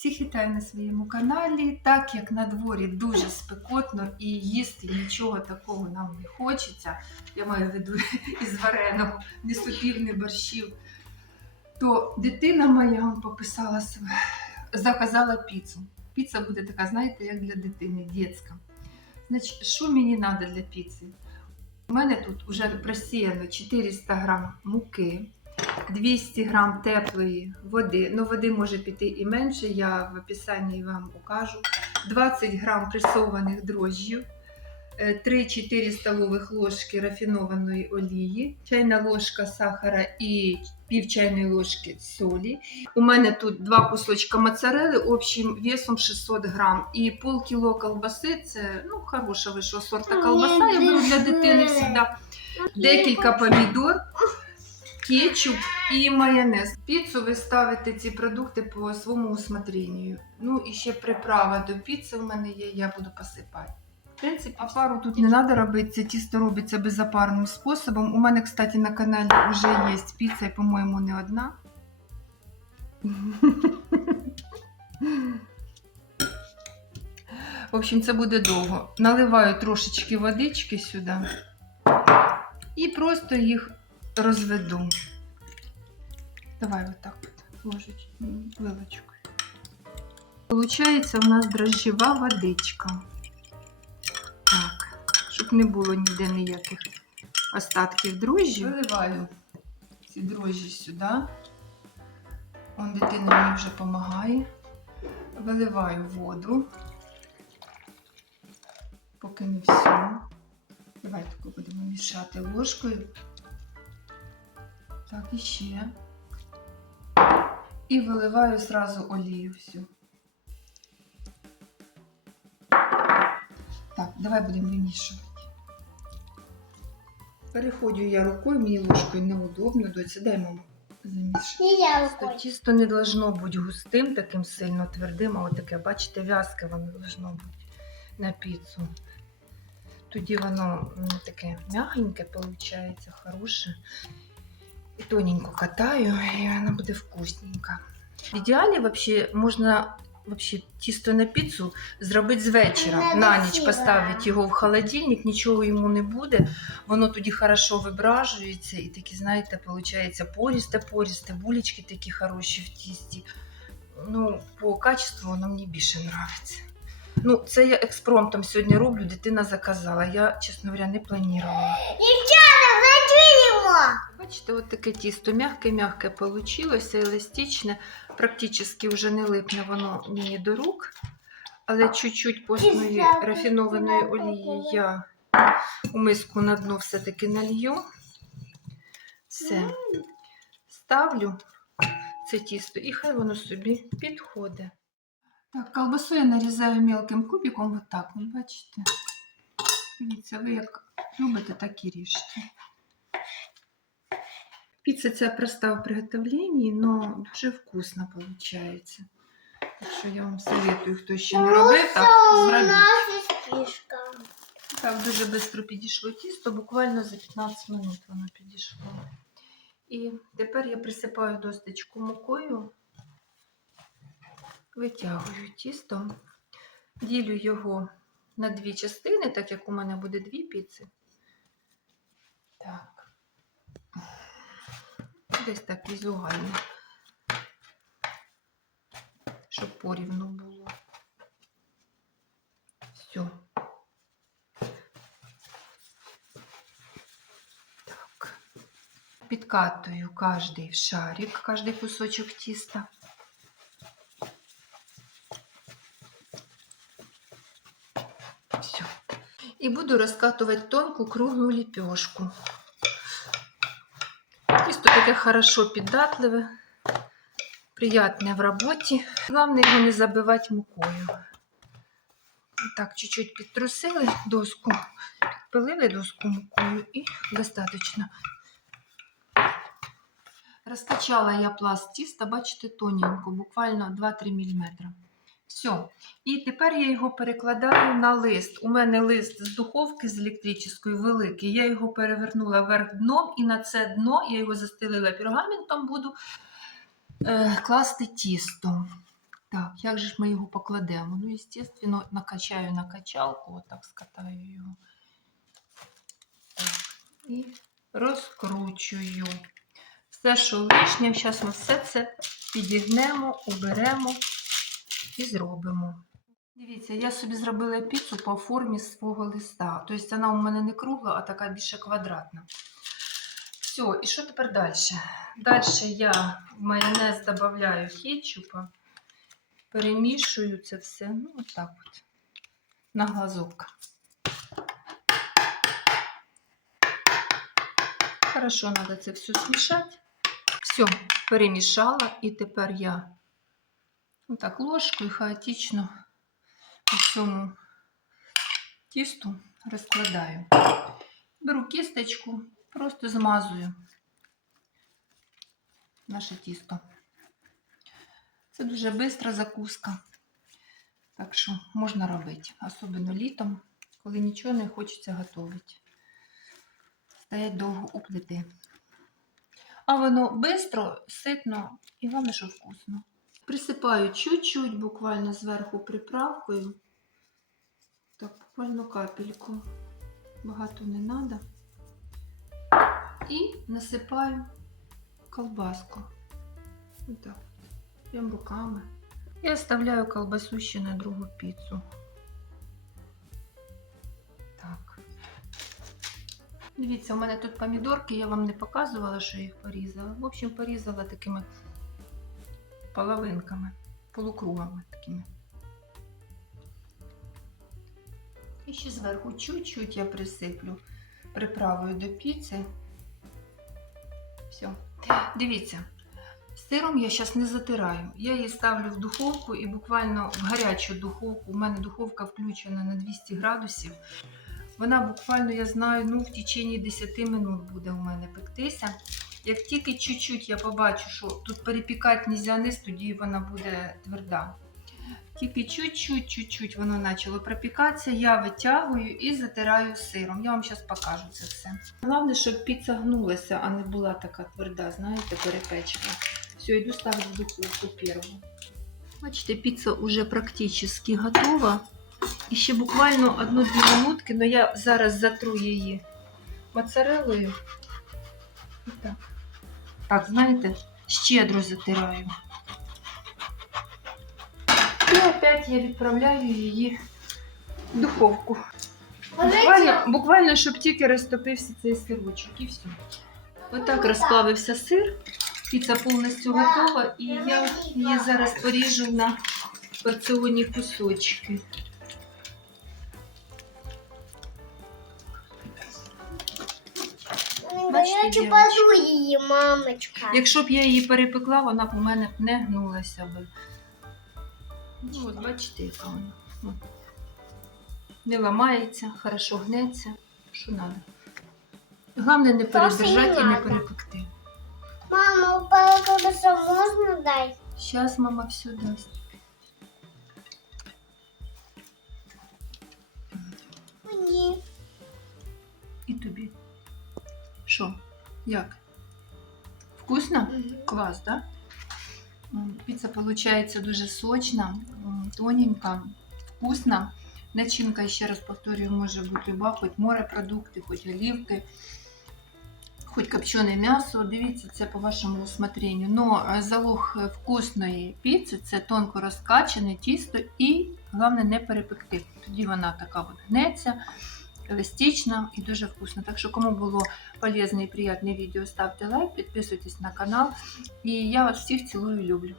Всіх вітаю на своєму каналі. Так як на дворі дуже спекотно і їсти нічого такого нам не хочеться, я маю в виду із вареного, ні супів, ні борщів, то дитина моя вам пописала себе, заказала піцу. Піца буде така, знаєте, як для дитини, дітська. Значить, що мені треба для піци? У мене тут вже просіяно 400 грам муки. 200 грам теплої води. Ну, води може піти і менше, я в описанні вам укажу. 20 грам пресованих дрожжів, е, 3-4 столових ложки рафінованої олії, чайна ложка сахара і пів чайної ложки солі. У мене тут два кусочка моцарели общим весом 600 грам. І полкіло колбаси, це ну, хороша вищого сорта колбаса, я беру для дитини завжди. Декілька помідор, кетчуп і майонез. Піцу ви ставите ці продукти по своєму усмотренню. Ну і ще приправа до піци в мене є, я буду посипати. В принципі, опару тут не треба робити, це тісто робиться безопарним способом. У мене, кстати, на каналі вже є піца, і, по-моєму, не одна. В общем, це буде довго. Наливаю трошечки водички сюди і просто їх розведу. Давай вот так вот ложечку, вилочкою. Получається у нас дрожжева водичка. Так, щоб не було ніде ніяких остатків дрожжі. Виливаю ці дрожжі сюди. Он дитина мені вже допомагає. Виливаю воду. Поки не все. Давай таку будемо мішати ложкою. Так, і ще. І виливаю зразу олію всю. Так, давай будемо вимішувати. Переходжу я рукою, мені ложкою неудобно, доця, дай маму замішати. Тісто не должно бути густим, таким сильно твердим, а отаке, бачите, в'язке воно должно бути на піцу. Тоді воно таке м'ягеньке, виходить, хороше. І тоненько катаю, і вона буде вкусненька. В ідеалі вообще, можна вообще, тісто на піцу зробити з вечора. На ніч поставити його в холодильник, нічого йому не буде. Воно тоді хорошо вибражується і такі, знаєте, виходить порісте-порісте, булечки такі хороші в тісті. Ну, по качеству воно мені більше подобається. Ну, це я експромтом сьогодні роблю, дитина заказала. Я, чесно говоря, не планувала. Девчата, задвинемо! Бачите, от таке тісто м'яке-м'яке получилося, еластичне, практично вже не липне воно мені до рук. Але чуть-чуть постної рафінованої олії я у миску на дно все-таки налью. Все. Ставлю це тісто і хай воно собі підходить. Так, колбасу я нарізаю мелким кубиком, вот так, ви бачите. Дивіться, ви як любите, так і ріжте. Піца ця проста в приготовленні, але дуже вкусно виходить. Так що я вам советую, хто ще не робив, так зробіть. Так, дуже швидко підійшло тісто, буквально за 15 минут воно підійшло. І тепер я присипаю досточку мукою, витягую тісто, ділю його на дві частини, так як у мене буде дві піци. Так. Десь так візуально, щоб порівну було. Все. Так. Підкатую кожний шарик, кожний кусочок тіста. Все. І буду розкатувати тонку круглу ліпешку. Тісто таке хорошо піддатливе, приятне в роботі. Головне його не забивати мукою. Так, чуть-чуть підтрусили доску, підпилили доску мукою і достатньо. Розкачала я пласт тіста, бачите, тоненько, буквально 2-3 мм. Все. І тепер я його перекладаю на лист. У мене лист з духовки з електричної великий. Я його перевернула вверх дном, і на це дно я його застелила пергаментом, буду е, класти тісто. Так, як же ж ми його покладемо? Ну, естественно, накачаю на качалку, отак скатаю його. Так, і розкручую. Все, що лишнє, зараз ми все це підігнемо, уберемо і зробимо. Дивіться, я собі зробила піцу по формі свого листа. Тобто вона у мене не кругла, а така більше квадратна. Все, і що тепер далі? Далі я в майонез додаю кетчупа, перемішую це все, ну, отак от, на глазок. Хорошо, треба це все смішати. Все, перемішала, і тепер я отак ложкою хаотично по всьому тісту розкладаю. Беру кісточку, просто змазую наше тісто. Це дуже швидка закуска. Так що можна робити, особливо літом, коли нічого не хочеться готувати. Стоять довго у плити. А воно швидко, ситно і головне, що вкусно. Присипаю чуть-чуть буквально зверху приправкою. Так, буквально капельку. Багато не треба. І насипаю колбаску. Отак. Прям руками. Я оставляю колбасу ще на другу піцу. Так. Дивіться, у мене тут помідорки, я вам не показувала, що я їх порізала. В общем, порізала такими половинками, полукругами такими. І ще зверху чуть-чуть я присиплю приправою до піци. Все. Дивіться, сиром я зараз не затираю. Я її ставлю в духовку і буквально в гарячу духовку. У мене духовка включена на 200 градусів. Вона буквально, я знаю, ну, в течение 10 минут буде у мене пектися. Як тільки чуть-чуть я побачу, що тут перепікати нельзя низ, тоді вона буде тверда. Тільки чуть-чуть, воно почало пропікатися, я витягую і затираю сиром. Я вам зараз покажу це все. Головне, щоб піца гнулася, а не була така тверда, знаєте, перепечена. Все, йду ставити в духовку перву. Бачите, піца вже практично готова. І ще буквально одну-дві минутки, але я зараз затру її моцарелою. Отак. Так, знаєте, щедро затираю. І опять я відправляю її в духовку. Буквально, буквально щоб тільки розтопився цей сирочок і все. Отак розплавився сир. Піца повністю готова, і я її зараз поріжу на порціонні кусочки. Бачите, Я чупаду її, мамочка. Якщо б я її перепекла, вона б у мене б не гнулася би. Ну, от бачите, яка вона. Не ламається, хорошо гнеться. Що треба? Головне не передержати і не перепекти. Мама, колбаса можна дати? Зараз мама все дасть. Мені. І тобі. Що? Як? Вкусно? Клас, да? Піца получается дуже сочна, тоненька, вкусна. Начинка, ще раз повторюю, може бути люба, хоч морепродукти, хоч олівки, хоч копчене м'ясо. Дивіться, це по вашому усмотренню. Но е, залог е, вкусної піци це тонко розкачане тісто і головне не перепекти. Тоді вона така от гнеться, еластична і дуже вкусно. Так що, кому було полезне і приємне відео, ставте лайк, підписуйтесь на канал. І я вас всіх цілую люблю.